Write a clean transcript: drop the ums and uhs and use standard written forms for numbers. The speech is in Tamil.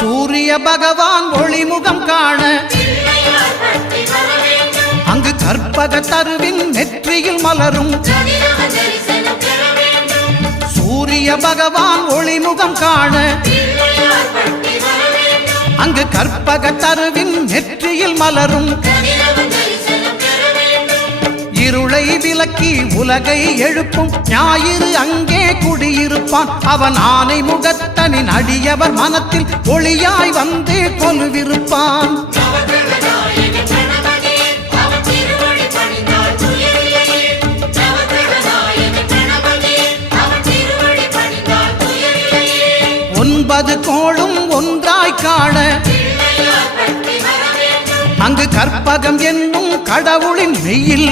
சூரிய பகவான் ஒளிமுகம் காண அங்கு கற்பக தருவின் நெற்றியில் மலரும் சூரிய பகவான் ஒளிமுகம் காண அங்கு கற்பக தருவின் நெற்றியில் மலரும் இருளை விலக்கி உலகை எழுப்பும் ஞாயிறு அங்கே குடியிருப்பான் அவன் ஆனை முகத்தனின் அடியவர் மனத்தில் ஒளியாய் வந்து கொலுவிருப்பான் ஒன்பது கோளும் ஒன்றாய் காண அங்கு கற்பகம் என்னும் கடவுளின் மெய்யில்